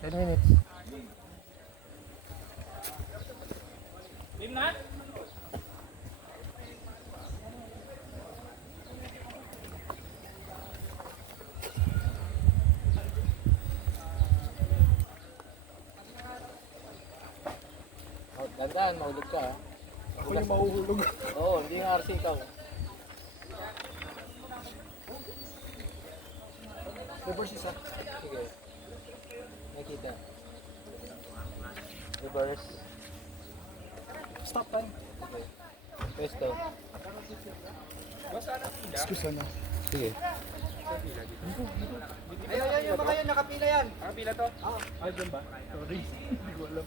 10 minutes. Lim na? Oh, dandaan, mahulog ka ha. Ako yung mahuhulog. Oo, hindi nga RC ikaw. Reverse isa. Sige. Nakita. Reverse. Stop time. Okay. Pesto. Excuse na. Sige. Ayun, mga yun, nakapila yan. Pila to? Ah, dyan ba? Sorry, hindi ko alam.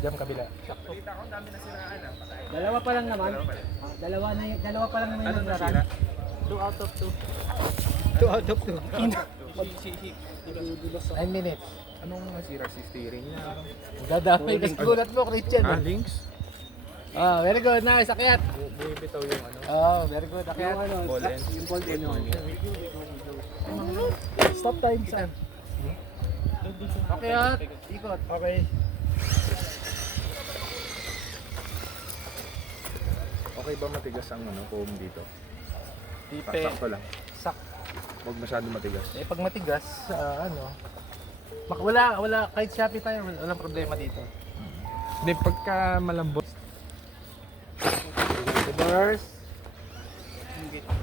Jam kabila. Balita ko, dami na siraan ah. Dalawa pa lang naman. Dalawa pa lang naman Ano yung na nagrarun. sira? 2 out of 2. 2 out of 2. 9 minutes. Anong nasira si steering niya? Dadamay ka sa gulat mo, Christian. Ah, links? Ah, very good. Nice. Akyat. Bumibitaw yung ano? Oh, very good. Akyat. Ball end. Yung ball end yung Stop time, Sam. Akyat. Ikot. Okay. Okay ba matigas ang ano, foam dito? Tipe. Sakto lang. Sak. Huwag masyado matigas. Eh, pag matigas, wala, kahit Shopee tayo, walang problema dito. Hindi, pagka malambot. Reverse.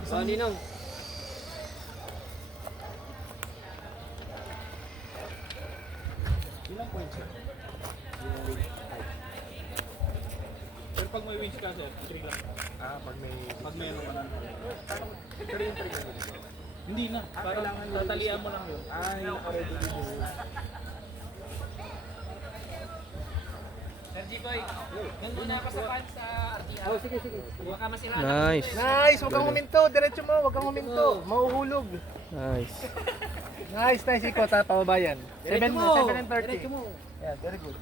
Oh, Ninong. Ilang points na? Pero pag may wings ka, sir, 3 lang. Ah, pag meron ka na. Parang 3 yung 3 ka dito. Hindi na. Parang tatalian mo lang yun. Ah, yung already dito. Sir G-Boy, nandun na ako sa fans sa RTR. Oh, sige. Baka masira. Nice. Nice. Huwag kang huminto. Diretso mo. Huwag kang huminto. Mauhulog. Nice. Nice. Ikot ha. Pababa yan. 7 and 30. Diretso mo. Yeah, very good.